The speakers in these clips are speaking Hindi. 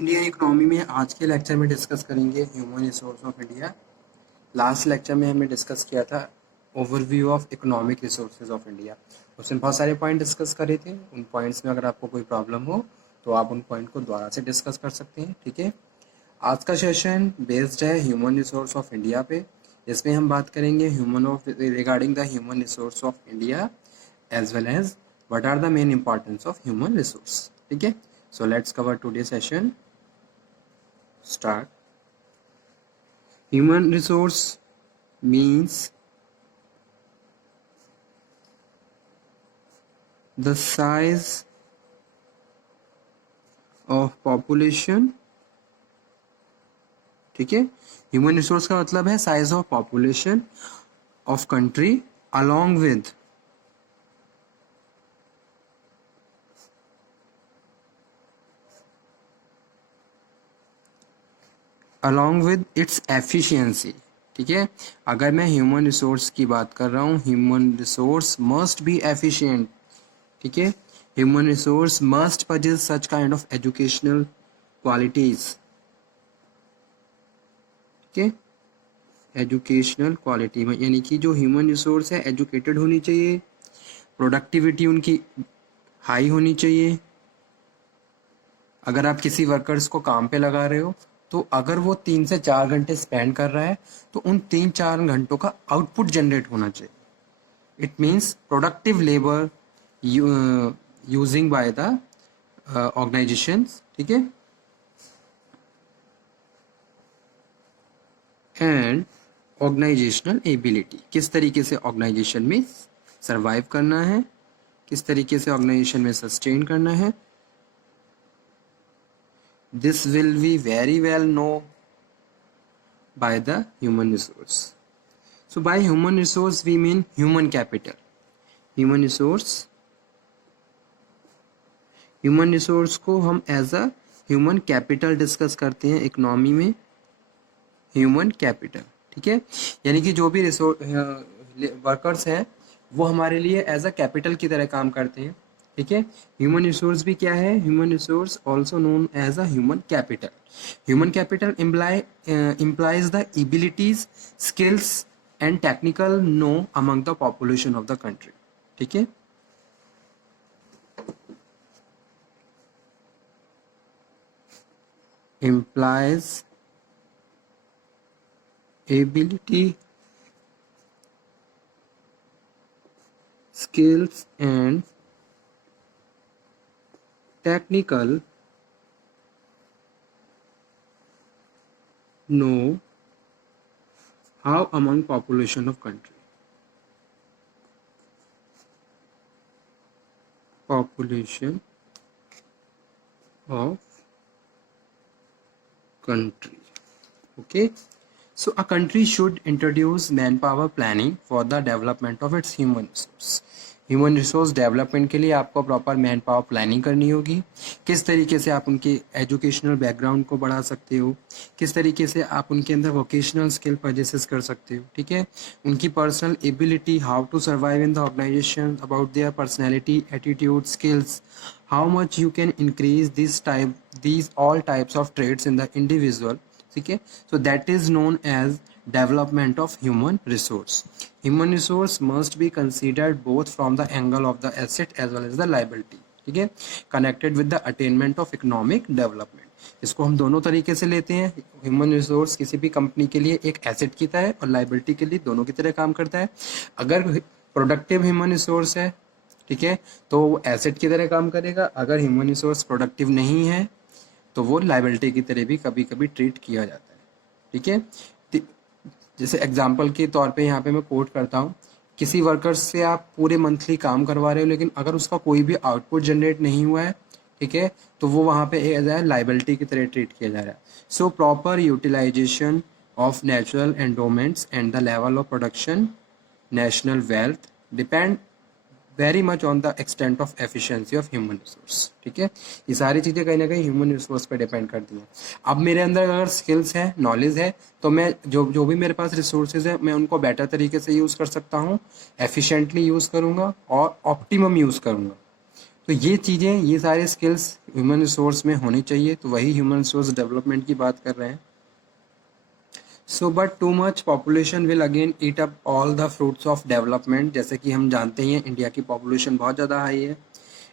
इंडियन इकोनॉमी में आज के लेक्चर में डिस्कस करेंगे human resource of India. Last lecture में हमने डिस्कस किया था overview of economic resources of India. उसमें बहुत सारे पॉइंट डिस्कस करे थे। उन पॉइंट्स में अगर आपको कोई प्रॉब्लम हो तो आप उन पॉइंट को दोबारा से डिस्कस कर सकते हैं। ठीक है, आज का सेशन बेस्ड है ह्यूमन रिसोर्स ऑफ इंडिया पे। इसमें हम बात करेंगे regarding the human resource of India as well as what are the main importance of human resource. ठीक है, so let's cover today's session. Start. Human resource means the size of population. ठीक है, ह्यूमन रिसोर्स का मतलब है size of population of country along with its efficiency. ठीक है, अगर मैं ह्यूमन रिसोर्स की बात कर रहा हूँ, human resource must be efficient. ठीक है, human resource must possess such kind of educational qualities. ठीक है, एजुकेशनल क्वालिटी में यानी कि जो ह्यूमन रिसोर्स है एजुकेटेड होनी चाहिए, प्रोडक्टिविटी उनकी हाई होनी चाहिए. अगर आप किसी वर्कर्स को काम पे लगा रहे हो तो अगर वो 3 से 4 घंटे स्पेंड कर रहा है तो उन 3-4 घंटों का आउटपुट जनरेट होना चाहिए. It means productive labour using by the organisations. ठीक है, एंड ऑर्गेनाइजेशनल एबिलिटी, किस तरीके से ऑर्गेनाइजेशन में सरवाइव करना है, किस तरीके से ऑर्गेनाइजेशन में सस्टेन करना है. This will be very well known by the human resource. So by human resource we mean human capital. Human resource को हम as a human capital discuss करते हैं इकोनॉमी में. ह्यूमन कैपिटल, ठीक है, यानी कि जो भी वर्कर्स हैं वो हमारे लिए एज अ कैपिटल की तरह काम करते हैं. ठीक है, ह्यूमन रिसोर्स भी क्या है, human resource also known as a human capital. Human capital implies the abilities, skills and technical know among the population of the country. ठीक है, implies ability, skills and technical know how among population of country. Population of country. Okay, so a country should introduce manpower planning for the development of its human resource. Human resource development के लिए आपको प्रॉपर मैन पावर प्लानिंग करनी होगी. किस तरीके से आप उनके एजुकेशनल बैकग्राउंड को बढ़ा सकते हो, किस तरीके से आप उनके अंदर वोकेशनल स्किल परचेसेस कर सकते हो. ठीक है, उनकी personal ability, how to survive in the organization, about their personality, attitude, skills, how much you can increase these all types of traits in the individual. ठीक है, so that is known as development of human resource. Human resource must be considered both from the angle of the asset as well as the liability. ठीक है, connected with the attainment of economic development. इसको हम दोनों तरीके से लेते हैं. ह्यूमन रिसोर्स किसी भी कंपनी के लिए एक एसेट की तरह और लाइबिलिटी के लिए दोनों की तरह काम करता है. अगर प्रोडक्टिव ह्यूमन रिसोर्स है, ठीक है, तो वो एसेट की तरह काम करेगा. अगर ह्यूमन रिसोर्स प्रोडक्टिव नहीं है तो वो लाइबिलिटी की तरह भी कभी कभी ट्रीट किया जाता है. ठीक है, जैसे एग्जाम्पल के तौर पे यहाँ पे मैं कोट करता हूँ, किसी वर्कर्स से आप पूरे मंथली काम करवा रहे हो लेकिन अगर उसका कोई भी आउटपुट जनरेट नहीं हुआ है, ठीक है, तो वो वहाँ पे एज ए लाइबिलिटी की तरह ट्रीट किया जा रहा है. So proper utilization of natural endowments and the level of production, national wealth depend very much on the extent of efficiency of human resource. ठीक है, ये सारी चीज़ें कहीं ना कहीं ह्यूमन रिसोर्स पे डिपेंड करती हैं. अब मेरे अंदर अगर स्किल्स है, नॉलेज है, तो मैं जो भी मेरे पास रिसोर्सेज है मैं उनको बेटर तरीके से यूज़ कर सकता हूँ, एफिशिएंटली यूज़ करूँगा और ऑप्टिमम यूज़ करूँगा. तो ये चीज़ें, ये सारे स्किल्स ह्यूमन रिसोर्स में होनी चाहिए, तो वही ह्यूमन रिसोर्स डेवलपमेंट की बात कर रहे हैं. So but too much population will again eat up all the fruits of development. जैसे कि हम जानते ही हैं इंडिया की पॉपुलेशन बहुत ज़्यादा हाई है.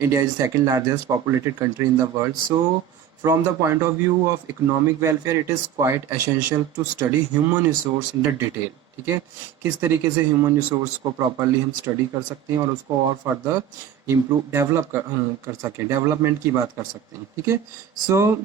India is second largest populated country in the world. So from the point of view of economic welfare it is quite essential to study human resource in the detail. ठीक है, किस तरीके से ह्यूमन रिसोर्स को प्रॉपरली हम स्टडी कर सकते हैं और उसको और फर्दर इम्प्रूव डेवलप कर सकें, डेवलपमेंट की बात कर सकते हैं. ठीक है, सो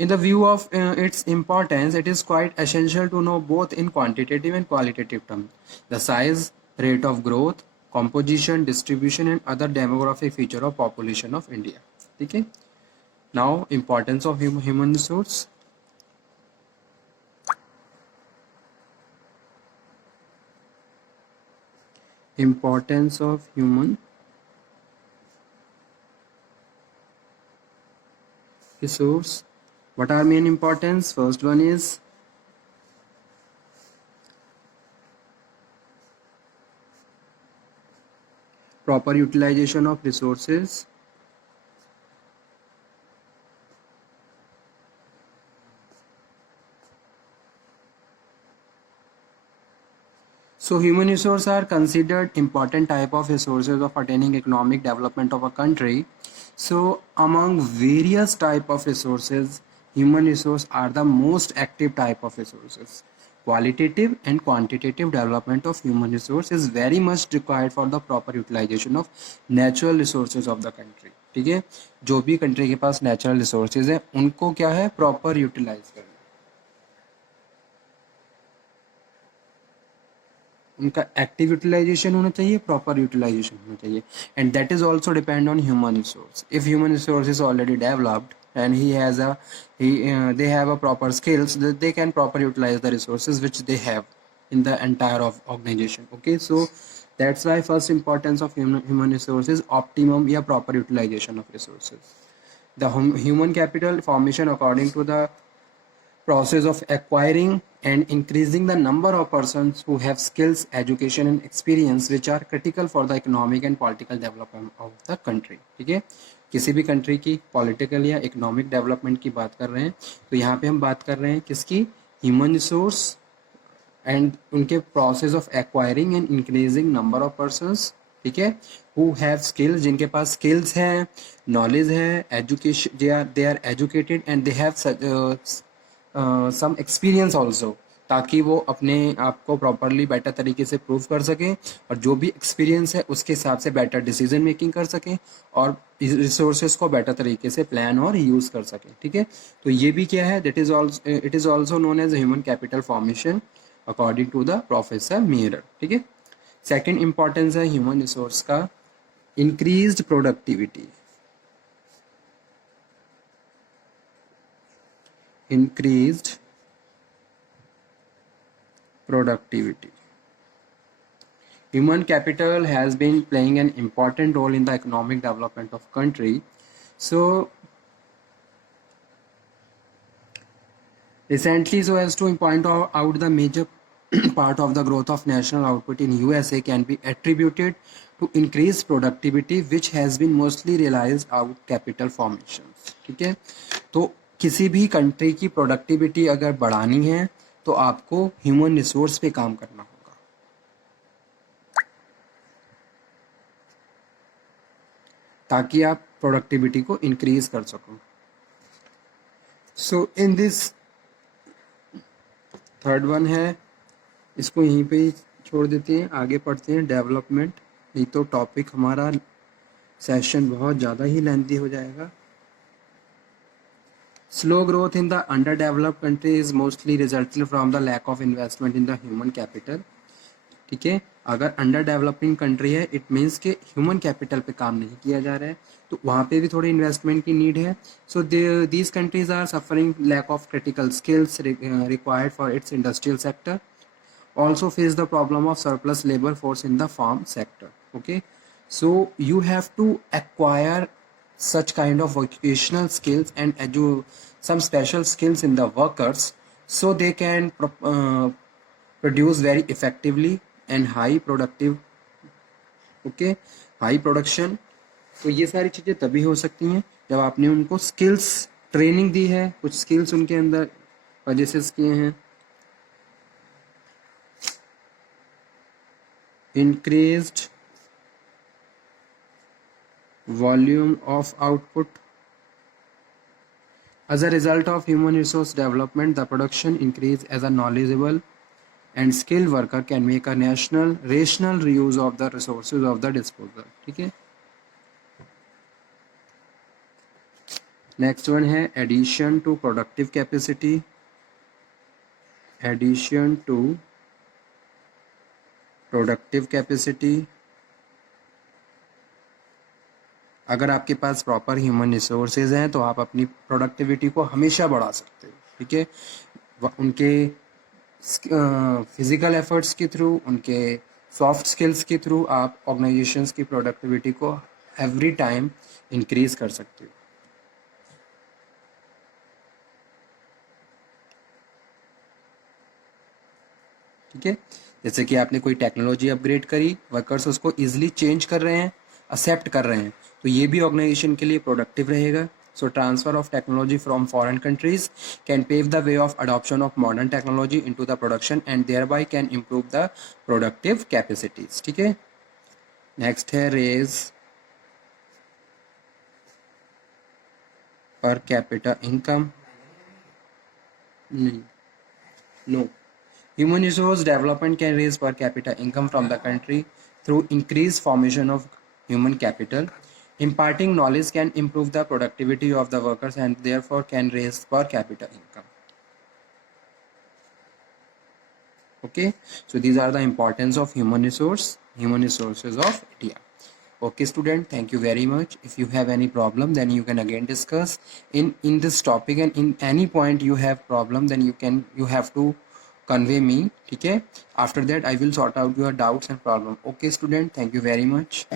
in the view of its importance, it is quite essential to know both in quantitative and qualitative terms the size, rate of growth, composition, distribution, and other demographic feature of population of India. Okay. Now, importance of human resource. Importance of human resource. What are main importance? First one is proper utilization of resources. So human resources are considered important type of resources of attaining economic development of a country. So among various type of resources, human resource are the most active type of resources. Qualitative and quantitative development of human resource is very much required for the proper utilization of natural resources of the country. ठीक है, जो भी कंट्री के पास नेचुरल रिसोर्सेज है उनको क्या है, प्रॉपर यूटिलाइज करना, उनका एक्टिव यूटिलाइजेशन होना चाहिए, प्रॉपर यूटिलाइजेशन होना चाहिए. And that is also depend on human resource. If human resource is already developed and they have a proper skills, that they can proper utilize the resources which they have in the entire of organization. Okay, so that's why first importance of human resources optimum या proper utilization of resources. The human capital formation according to the process of acquiring and increasing the number of persons who have skills, education and experience which are critical for the economic and political development of the country. ठीक है, किसी भी कंट्री की पॉलिटिकल या इकोनॉमिक डेवलपमेंट की बात कर रहे हैं तो यहाँ पे हम बात कर रहे हैं किसकी, ह्यूमन रिसोर्स एंड उनके process of acquiring and increasing number of persons. ठीक है, हु हैव स्किल्स, जिनके पास स्किल्स हैं, नॉलेज है, education, they are educated and they have some experience also, ताकि वो अपने आप को प्रॉपरली बेटर तरीके से प्रूव कर सकें और जो भी एक्सपीरियंस है उसके हिसाब से बेटर डिसीजन मेकिंग कर सकें और रिसोर्सेज को बेटर तरीके से प्लान और यूज़ कर सकें. ठीक है, तो ये भी क्या है, that is also, it is also known as human capital formation according to the professor Meier. ठीक है, सेकेंड इंपॉर्टेंस है ह्यूमन रिसोर्स का, increased productivity. increased productivity. Human capital has been playing an important role in the economic development of country. So recently, so as to point out the major part of the growth of national output in USA can be attributed to increased productivity which has been mostly realized out capital formations. ठीक है, तो किसी भी कंट्री की प्रोडक्टिविटी अगर बढ़ानी है तो आपको ह्यूमन रिसोर्स पे काम करना होगा. ताकि आप प्रोडक्टिविटी को इंक्रीज कर सको. सो इन दिस थर्ड वन है, इसको यहीं पे ही छोड़ देते हैं, आगे पढ़ते हैं डेवलपमेंट, नहीं तो टॉपिक हमारा सेशन बहुत ज़्यादा ही लेंथी हो जाएगा. Slow growth in the underdeveloped country is mostly resulting from the lack of investment in the human capital. ठीक है, अगर अंडर डेवलपिंग कंट्री है इट मीन्स के ह्यूमन कैपिटल पे काम नहीं किया जा रहा है, तो वहाँ पे भी थोड़ी इन्वेस्टमेंट की नीड है. So these countries are suffering lack of critical skills required for its industrial sector. Also face the problem of surplus labor force in the farm sector. Okay, so you have to acquire such kind of vocational skills and some special skills in the workers so they can produce very effectively and high productive okay, high production. तो ये सारी चीज़ें तभी हो सकती हैं जब आपने उनको स्किल्स ट्रेनिंग दी है, कुछ स्किल्स उनके अंदर पजेसेस किए हैं। Increased volume of output. As a result of human resource development, the production increase as a knowledgeable and skilled worker can make a rational reuse of the resources of the disposal. ठीक है, नेक्स्ट वन है addition to productive capacity. Addition to productive capacity, अगर आपके पास प्रॉपर ह्यूमन रिसोर्सेज हैं तो आप अपनी प्रोडक्टिविटी को हमेशा बढ़ा सकते हो। ठीक है, उनके फिजिकल एफर्ट्स के थ्रू, उनके सॉफ्ट स्किल्स के थ्रू आप ऑर्गेनाइजेशंस की प्रोडक्टिविटी को एवरी टाइम इंक्रीज कर सकते हो। ठीक है, जैसे कि आपने कोई टेक्नोलॉजी अपग्रेड करी, वर्कर्स उसको इजीली चेंज कर रहे हैं, एक्सेप्ट कर रहे हैं, तो ये भी ऑर्गेनाइजेशन के लिए प्रोडक्टिव रहेगा। So transfer of technology from foreign countries can pave the way of adoption of modern technology into the production and thereby can improve the productive capacities. ठीक है, नेक्स्ट है raise per capita income. No. Human resource development can raise per capita income from the country through increased formation of human capital. Imparting knowledge can improve the productivity of the workers and therefore can raise per capita income. Okay, so these are the importance of human resources of India. Okay student, thank you very much. If you have any problem, then you can again discuss in this topic, and in any point you have problem, then you have to convey me. ठीक है, after that I will sort out your doubts and problem. Okay student, thank you very much.